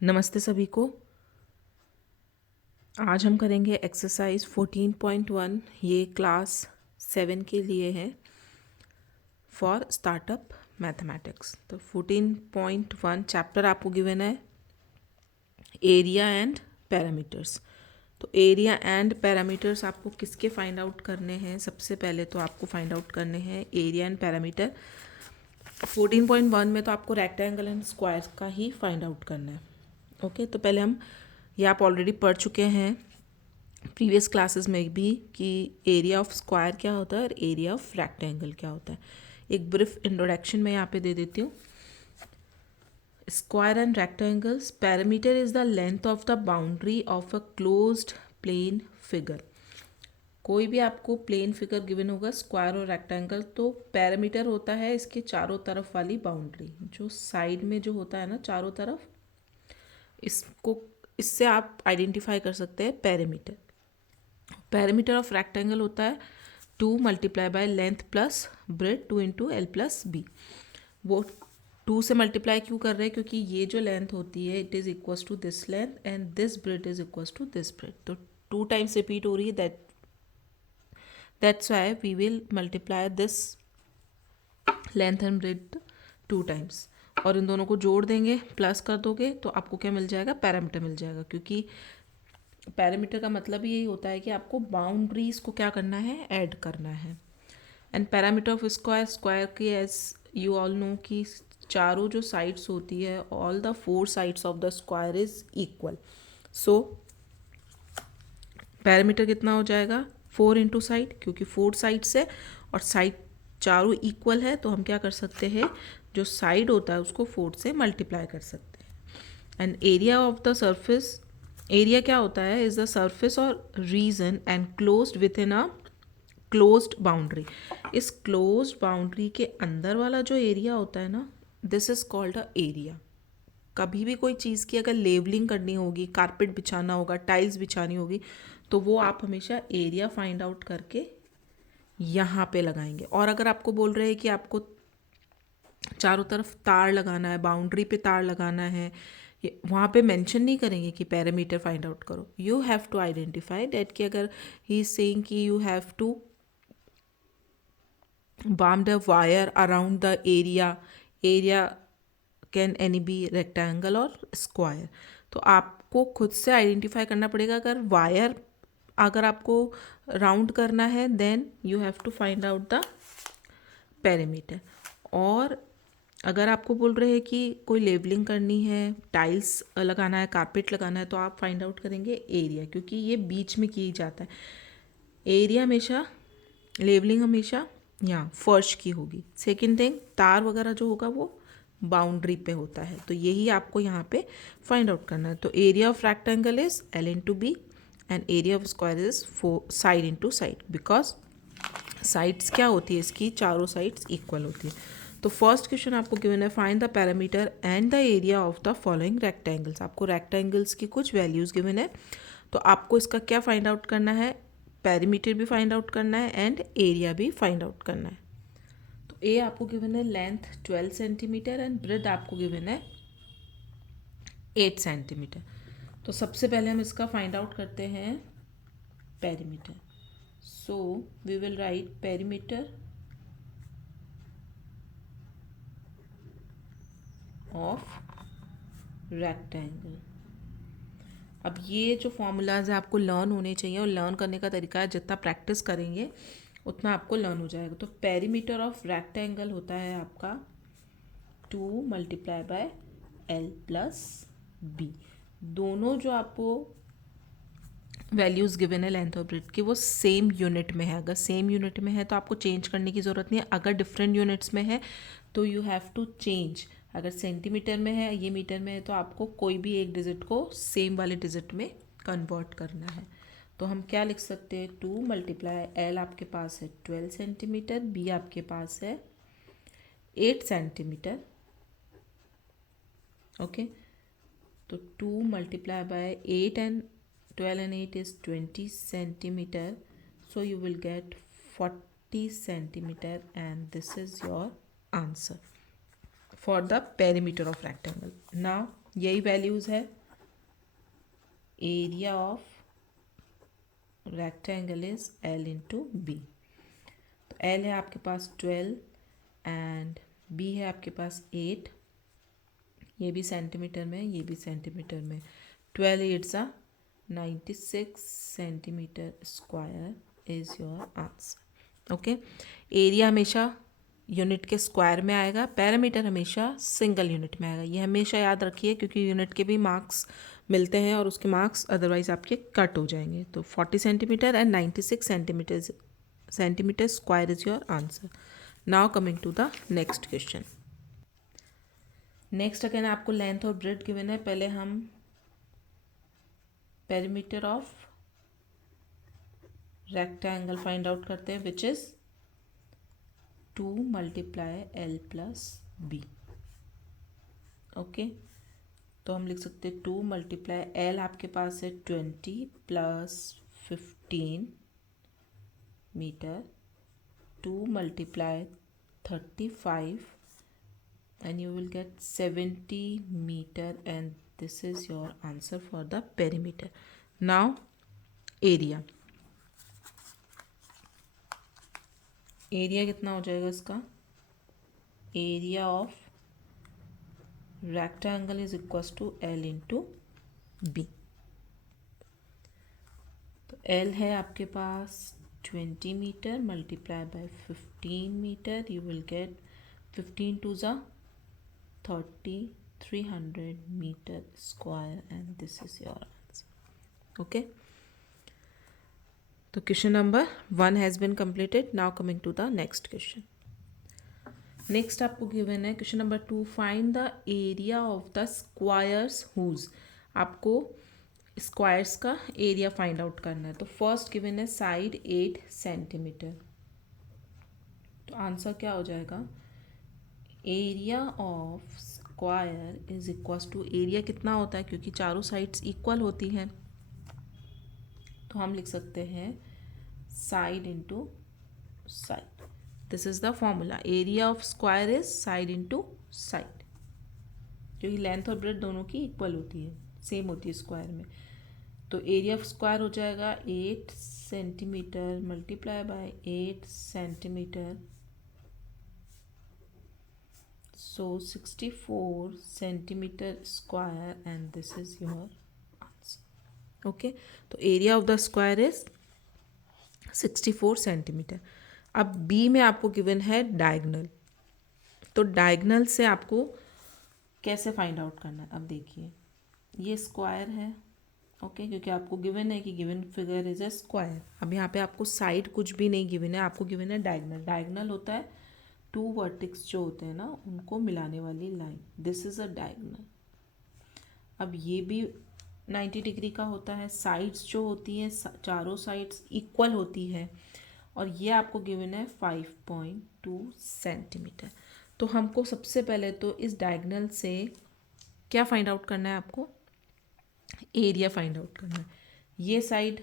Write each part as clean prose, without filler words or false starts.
नमस्ते सभी को। आज हम करेंगे एक्सरसाइज 14.1। ये क्लास 7 के लिए है फॉर स्टार्टअप मैथमेटिक्स। तो 14.1 चैप्टर आपको गिवन है एरिया एंड पैरामीटर्स। तो एरिया एंड पैरामीटर्स आपको किसके फाइंड आउट करने हैं? सबसे पहले तो आपको फाइंड आउट करने हैं एरिया एंड पैरामीटर। 14.1 में तो आपको रेक्टेंगल एंड स्क्वायर का ही फाइंड आउट करना है। ओके, तो पहले हम ये आप ऑलरेडी पढ़ चुके हैं प्रीवियस क्लासेस में भी कि एरिया ऑफ स्क्वायर क्या होता है और एरिया ऑफ रेक्टेंगल क्या होता है। एक ब्रीफ इंट्रोडक्शन मैं यहाँ पे दे देती हूँ। Square and rectangles, perimeter is the length of the boundary of a closed plane figure. कोई भी आपको प्लेन फिगर गिवन होगा स्क्वायर और रेक्टेंगल, तो पैरामीटर होता है इसके चारों तरफ वाली बाउंड्री, जो साइड में जो होता है ना चारों तरफ, इसको इससे आप आइडेंटिफाई कर सकते हैं पैरामीटर। पैरामीटर ऑफ रेक्टेंगल होता है 2 multiply by length plus breadth 2 into L plus B. वो 2 से मल्टीप्लाई क्यों कर रहे हैं? क्योंकि ये जो लेंथ होती है it is equals to this length and this breadth is equals to this breadth. तो 2 टाइम्स रिपीट हो रही है, that's why we will multiply this length and breadth 2 times. और इन दोनों को जोड़ देंगे, प्लस कर दोगे तो आपको क्या मिल जाएगा? पैरामीटर मिल जाएगा। क्योंकि पैरामीटर का मतलब यही होता है कि आपको बाउंड्रीज को क्या करना है? ऐड करना है। And parameter of square, square की एज यू ऑल नो कि चारों जो साइड्स होती है, all the 4 sides of the square is equal. So parameter कितना हो जाएगा? 4 इंटू साइड, क्योंकि 4 साइड्स है और साइड चारों इक्वल है, तो हम क्या कर सकते हैं, जो साइड होता है उसको 4 से मल्टीप्लाई कर सकते हैं। And area of the surface, area क्या होता है? इज द सर्फेस और region enclosed within a closed boundary. इस क्लोज्ड बाउंड्री के अंदर वाला जो एरिया होता है ना, this is called a area. कभी भी कोई चीज़ की अगर लेवलिंग करनी होगी, कारपेट बिछाना होगा, टाइल्स बिछानी होगी, तो वो आप हमेशा एरिया फाइंड आउट करके यहाँ पे लगाएंगे। और अगर आपको बोल रहे हैं कि आपको चारों तरफ तार लगाना है, बाउंड्री पे तार लगाना है, वहाँ पे मेंशन नहीं करेंगे कि पैरामीटर फाइंड आउट करो। You have to identify that कि अगर ही इज सेइंग कि you have to bam the wire around the area, area can any be rectangle और स्क्वायर, तो आपको खुद से आइडेंटिफाई करना पड़ेगा। अगर वायर अगर आपको राउंड करना है then you have to find out the perimeter. और अगर आपको बोल रहे हैं कि कोई लेवलिंग करनी है, टाइल्स लगाना है, कारपेट लगाना है, तो आप फाइंड आउट करेंगे एरिया, क्योंकि ये बीच में किया जाता है। एरिया हमेशा, लेवलिंग हमेशा यहाँ फर्श की होगी। सेकंड थिंग, तार वगैरह जो होगा वो बाउंड्री पे होता है। तो यही आपको यहाँ पे फाइंड आउट करना है। तो area of rectangle is L into B and area of square is side into side, because sides क्या होती है इसकी? चारों साइड्स इक्वल होती है। तो फर्स्ट क्वेश्चन आपको गिवन है find the parameter and the area of the following rectangles. आपको रेक्टेंगल्स की कुछ वैल्यूज गिवन है, तो आपको इसका क्या फाइंड आउट करना है? पैरामीटर भी फाइंड आउट करना है एंड एरिया भी फाइंड आउट करना है। तो ए आपको गिवन है लेंथ 12 सेंटीमीटर एंड ब्रेड आपको गिवन है 8 सेंटीमीटर। तो सबसे पहले हम इसका फाइंड आउट करते हैं perimeter. So we will write perimeter of rectangle. अब ये जो फॉर्मूलाज है आपको लर्न होने चाहिए, और लर्न करने का तरीका है जितना प्रैक्टिस करेंगे उतना आपको लर्न हो जाएगा। तो पेरीमीटर ऑफ रेक्टेंगल होता है आपका 2 multiply by L plus B. दोनों जो आपको वैल्यूज़ गिवन है लेंथ और ब्रेड्थ की, वो सेम यूनिट में है। अगर सेम यूनिट में है तो आपको चेंज करने की ज़रूरत नहीं है। अगर डिफरेंट यूनिट्स में है तो यू हैव टू चेंज। अगर सेंटीमीटर में है, ये मीटर में है, तो आपको कोई भी एक डिजिट को सेम वाले डिजिट में कन्वर्ट करना है। तो हम क्या लिख सकते हैं? 2 मल्टीप्लाई एल आपके पास है 12 सेंटीमीटर, बी आपके पास है 8 सेंटीमीटर। ओके, तो 2 multiply bye 8 and 12 and 8 is 20 centimeter, so you will get 40 centimeter and this is your answer for the perimeter of rectangle. Now यही वैल्यूज़ है। Area of rectangle is L into B. तो L है आपके पास 12 and B है आपके पास 8। ये भी centimetre में, ये भी सेंटीमीटर में। 12 8 सा 96 centimetre square is your answer. Okay, area हमेशा यूनिट के स्क्वायर में आएगा, पैरामीटर हमेशा सिंगल यूनिट में आएगा। ये हमेशा याद रखिए, क्योंकि यूनिट के भी मार्क्स मिलते हैं और उसके मार्क्स अदरवाइज आपके कट हो जाएंगे। तो 40 centimetre and 96 centimetre square is your answer. Now coming to the next question. Next again आपको लेंथ और ब्रेड गिवन है। पहले हम perimeter of rectangle find out करते हैं, which is 2 multiply L plus B. Okay, तो हम लिख सकते हैं 2 मल्टीप्लाई L आपके पास है 20 plus 15 metre, 2 multiply 35 and you will get 70 meter, and this is your answer for the perimeter. Now area कितना हो जाएगा इसका? Area of rectangle is equals to L into B. तो L है आपके पास 20 metre multiply by 15 metre, you will get 15 two ज़ा 30, 300 meter square, and this is your answer. Okay, so question number 1 has been completed. Now coming to the next question. Next आपको given है question number 2, find the area of the squares whose। आपको squares का area find out करना है। तो first given है side 8 centimetre. तो answer क्या हो जाएगा? Area of square is equals to, area कितना होता है, क्योंकि चारों साइड्स इक्वल होती हैं, तो हम लिख सकते हैं side into side. This is the formula. Area of square is side into side, क्योंकि लेंथ और ब्रेड दोनों की इक्वल होती है, सेम होती है स्क्वायर में। तो एरिया ऑफ स्क्वायर हो जाएगा 8 centimetre multiply by 8 centimetre, so 64 centimetre square, and this is your answer. Okay, तो area of the square is 64 centimetre. अब बी में आपको गिवन है डायगनल। तो डायगनल से आपको कैसे फाइंड आउट करना है? अब देखिए, ये स्क्वायर है, ओके, क्योंकि आपको गिवन है कि given figure is a square. अब यहाँ पे आपको साइड कुछ भी नहीं गिवन है, आपको गिवन है डायगनल। डायगनल होता है 2 वर्टिक्स जो होते हैं ना, उनको मिलाने वाली line. This is a diagonal. अब ये भी 90 डिग्री का होता है। साइड्स जो होती हैं, चारों साइड्स इक्वल होती है, और ये आपको गिवन है 5.2 सेंटीमीटर। तो हमको सबसे पहले तो इस डायगनल से क्या फाइंड आउट करना है? आपको एरिया फाइंड आउट करना है। ये साइड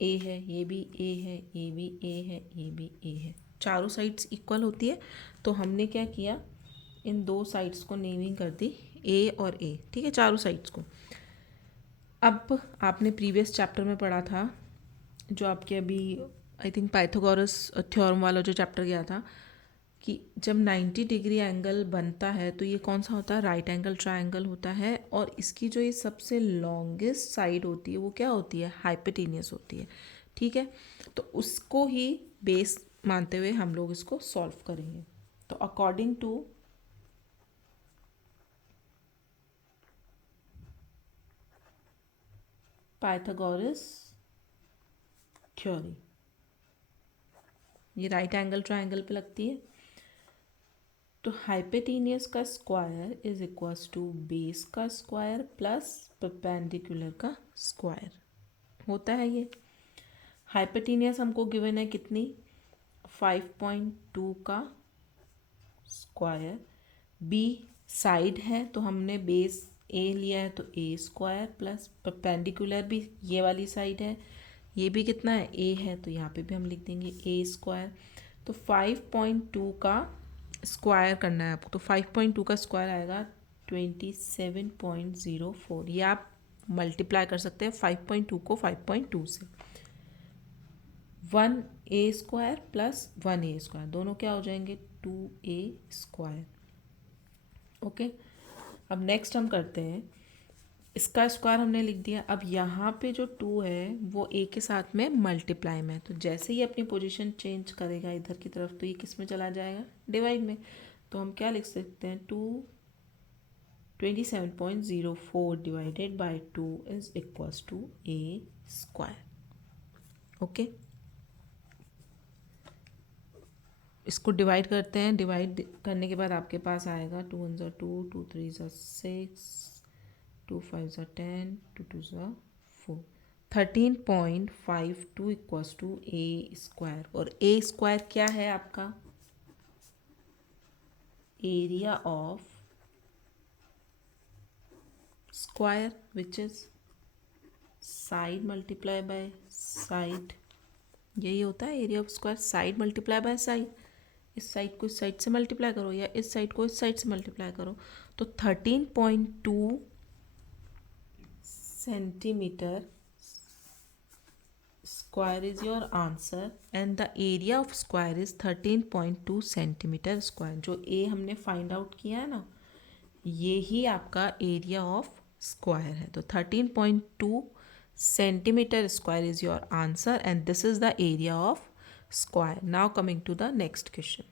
ए है, ये भी ए है, ये भी ए है, ये भी ए है, चारों साइड्स इक्वल होती है। तो हमने क्या किया, इन दो साइड्स को नेमिंग कर दी ए और ए, ठीक है, चारों साइड्स को। अब आपने प्रीवियस चैप्टर में पढ़ा था, जो आपके अभी आई थिंक पाइथागोरस थ्योरम वाला जो चैप्टर गया था, कि जब 90 डिग्री एंगल बनता है तो ये कौन सा होता है? राइट एंगल ट्रायंगल होता है। और इसकी जो ये सबसे लॉन्गेस्ट साइड होती है वो क्या होती है? हाइपोटेनियस होती है, ठीक है। तो उसको ही बेस मानते हुए हम लोग इसको सॉल्व करेंगे। तो अकॉर्डिंग टू पाइथागोरस थ्योरी, ये राइट एंगल ट्रायंगल पे लगती है। तो हाइपोटेनियस का square is equals to base का स्क्वायर प्लस परपेंडिकुलर का स्क्वायर होता है ये। हाइपोटेनियस हमको गिवन है कितनी? 5.2 का स्क्वायर। बी साइड है, तो हमने बेस ए लिया है, तो ए स्क्वायर प्लस परपेंडिकुलर भी ये वाली साइड है, ये भी कितना है? ए है, तो यहाँ पे भी हम लिख देंगे ए स्क्वायर। तो 5.2 का स्क्वायर करना है आपको। तो 5.2 का स्क्वायर आएगा 27.04, ये आप मल्टीप्लाई कर सकते हैं 5.2 को 5.2 से। 1a² प्लस 1a², दोनों क्या हो जाएंगे 2a²। ओके, अब नेक्स्ट हम करते हैं, इसका स्क्वायर हमने लिख दिया। अब यहाँ पे जो 2 है वो a के साथ में मल्टीप्लाई में है, तो जैसे ही अपनी पोजीशन चेंज करेगा इधर की तरफ तो ये किस में चला जाएगा, डिवाइड में। तो हम क्या लिख सकते हैं 27.04 divided by 2 is equals to a²। Okay, इसको डिवाइड करते हैं। डिवाइड करने के बाद आपके पास आएगा 2 1 ज़ा 2, 2 3 ज़ा 6, 2 5 ज़ा 10, 2 2 ज़ा 4, 13.52 इक्वल्स टू a²। और a² क्या है आपका, area of square which is side multiply by side. यही होता है area of square, side multiply by side. इस साइड को इस साइड से मल्टीप्लाई करो या इस साइड को इस साइड से मल्टीप्लाई करो। तो 13.2 centimetre square is your answer and the area of square is 13.2 centimetre square. जो ए हमने फाइंड आउट किया है ना, ये ही आपका एरिया ऑफ स्क्वायर है। तो 13.2 centimetre square is your answer and this is the area of square. Now coming to the next question.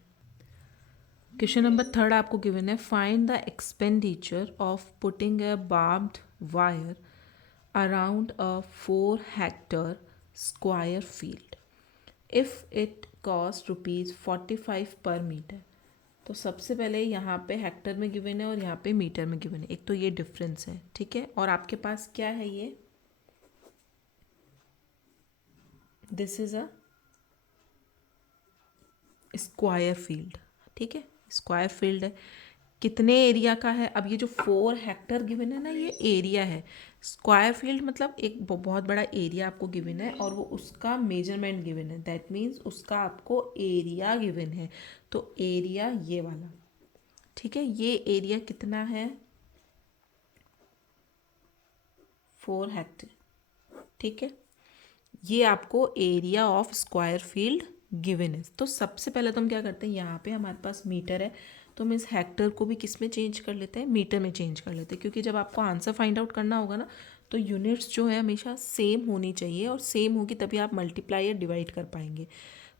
Question number 3 आपको गिवन है, find the expenditure of putting a barbed wire around a 4 hectare square field if it cost ₹45 per metre. तो सबसे पहले यहाँ पे Hector में given है और यहाँ पे मीटर में गिवन है, एक तो ये डिफरेंस है, ठीक है। और आपके पास क्या है, ये this is a square field, ठीक है, स्क्वायर फील्ड है। कितने एरिया का है, अब ये जो 4 हेक्टर गिवन है ना, ये एरिया है। स्क्वायर फील्ड मतलब एक बहुत बड़ा एरिया आपको गिवन है और वो उसका मेजरमेंट गिवन है, दैट मीन्स उसका आपको एरिया गिवन है। तो एरिया ये वाला, ठीक है, ये एरिया कितना है 4 हेक्टर, ठीक है। ये आपको area of square field given है। तो सबसे पहले तो हम क्या करते हैं, यहाँ पे हमारे पास मीटर है तो हम इस हेक्टर को भी किस में चेंज कर लेते हैं, मीटर में चेंज कर लेते हैं। क्योंकि जब आपको आंसर फाइंड आउट करना होगा ना, तो यूनिट्स जो है हमेशा सेम होनी चाहिए और सेम होगी तभी आप मल्टीप्लाई या डिवाइड कर पाएंगे।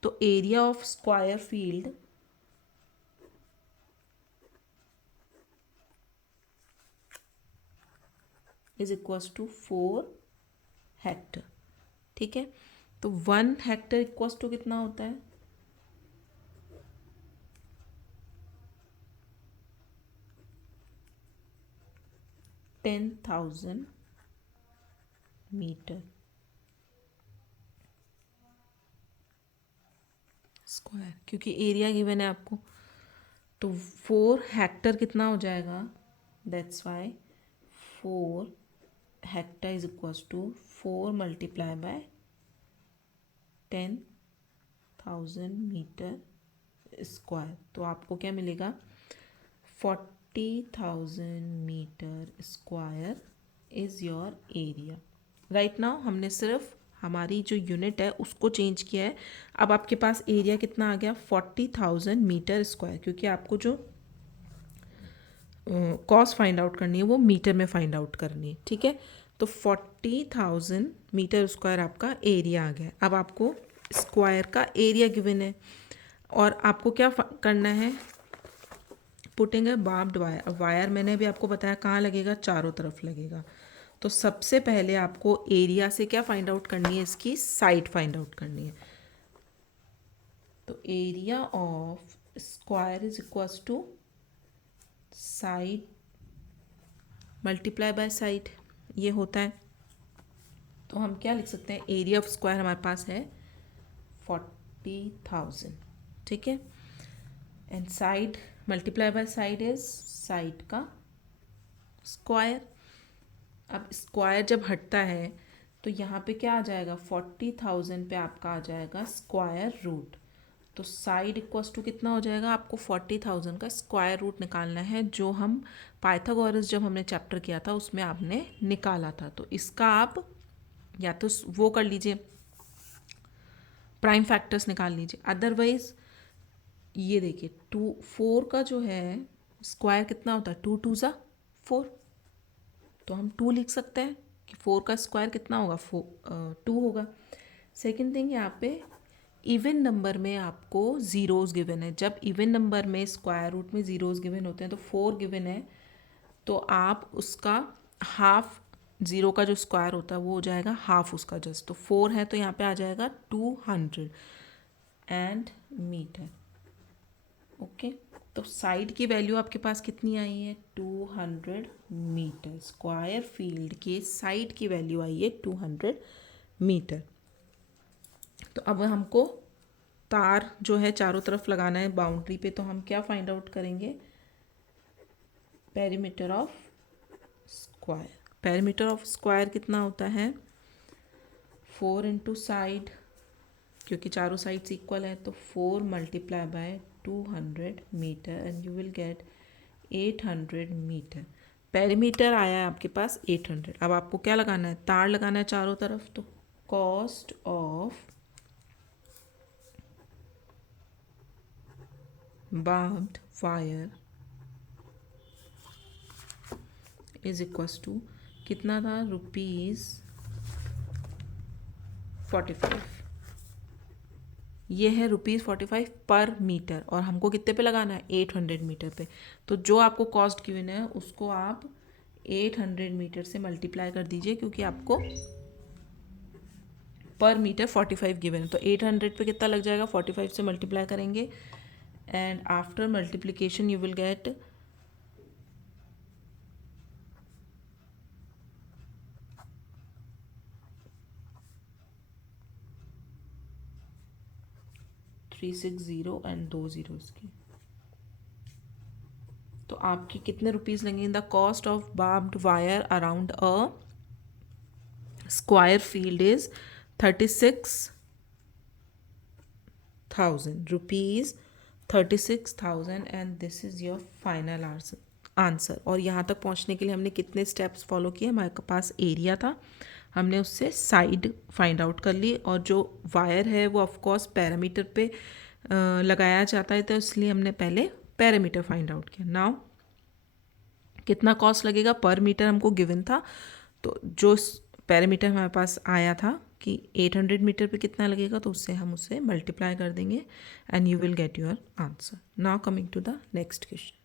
तो area of square field is equals to 4 hectare, ठीक है। तो 1 हेक्टर इक्वल्स टू कितना होता है, 10,000 मीटर स्क्वायर, क्योंकि एरिया गिवन है आपको। तो 4 हेक्टर कितना हो जाएगा, that's why 4 hectare is equals to 4 multiply by 10,000 metre square. तो आपको क्या मिलेगा, 40,000 metre square is your area. Right now हमने सिर्फ हमारी जो यूनिट है उसको चेंज किया है। अब आपके पास एरिया कितना आ गया, 40,000 मीटर स्क्वायर, क्योंकि आपको जो कॉस्ट फाइंड आउट करनी है वो मीटर में फाइंड आउट करनी है, ठीक है। तो 40,000 मीटर स्क्वायर आपका एरिया आ गया। अब आपको स्क्वायर का एरिया गिवन है और आपको क्या करना है, पुटिंग है बार्ब्ड वायर। अब वायर मैंने भी आपको बताया कहाँ लगेगा, चारों तरफ लगेगा। तो सबसे पहले आपको एरिया से क्या फाइंड आउट करनी है, इसकी साइड फाइंड आउट करनी है। तो area of square is equals to side multiply by side, ये होता है। तो हम क्या लिख सकते हैं, एरिया ऑफ स्क्वायर हमारे पास है 40,000, ठीक है। And side multiply by side is side का स्क्वायर। अब स्क्वायर जब हटता है तो यहाँ पे क्या आ जाएगा, 40,000 पे आपका आ जाएगा स्क्वायर रूट। तो साइड इक्वल्स टू कितना हो जाएगा, आपको 40,000 का स्क्वायर रूट निकालना है, जो हम पाइथागोरस जब हमने चैप्टर किया था उसमें आपने निकाला था। तो इसका आप या तो वो कर लीजिए, प्राइम फैक्टर्स निकाल लीजिए, अदरवाइज ये देखिए 4 का जो है स्क्वायर कितना होता है, 2 2 ज़ा 4, तो हम 2 लिख सकते हैं कि 4 का स्क्वायर कितना होगा, 2 होगा। सेकेंड थिंग, यहाँ पे इवन नंबर में आपको ज़ीरोज़ गिवन है। जब इवन नंबर में स्क्वायर रूट में ज़ीरोज़ गिवन होते हैं, तो 4 गिवन है, तो आप उसका हाफ, ज़ीरो का जो स्क्वायर होता है वो हो जाएगा हाफ उसका जस्ट। तो 4 है तो यहाँ पे आ जाएगा 200 एंड मीटर। ओके, तो साइड की वैल्यू आपके पास कितनी आई है, 200 मीटर। स्क्वायर फील्ड के साइड की वैल्यू आई है 200 मीटर। तो अब हमको तार जो है चारों तरफ लगाना है बाउंड्री पे, तो हम क्या फाइंड आउट करेंगे, perimeter of square. Perimeter of square कितना होता है, 4 इंटू साइड, क्योंकि चारों साइड्स इक्वल है, तो 4 multiply by 200 metre and you will get 800 metre. Perimeter आया है आपके पास 800। अब आपको क्या लगाना है, तार लगाना है चारों तरफ। तो cost of barbed wire is equals to कितना था, ₹45। ये है ₹45 पर मीटर, और हमको कितने पे लगाना है, 800 मीटर पे। तो जो आपको कॉस्ट गिवन है उसको आप 800 मीटर से मल्टीप्लाई कर दीजिए, क्योंकि आपको पर मीटर 45 गिवन है। तो 800 पे कितना लग जाएगा, 45 से मल्टीप्लाई करेंगे, and after multiplication you will get 360 and 2 zeros की। तो आपके कितने रुपीज़ लगेंगे, the cost of barbed wire around a square field is 36,000 rupees, 36,000, and this is your final answer. और यहाँ तक पहुँचने के लिए हमने कितने स्टेप्स फॉलो किए, हमारे पास एरिया था, हमने उससे साइड फाइंड आउट कर ली, और जो वायर है वो ऑफकोर्स पैरामीटर पे लगाया जाता है, तो इसलिए हमने पहले पैरामीटर फाइंड आउट किया। नाउ कितना कॉस्ट लगेगा पर मीटर हमको गिवन था, तो जो पैरामीटर हमारे पास आया था कि 800 मीटर पे कितना लगेगा, तो उससे हम उसे मल्टीप्लाई कर देंगे and you will get your answer. Now coming to the next question.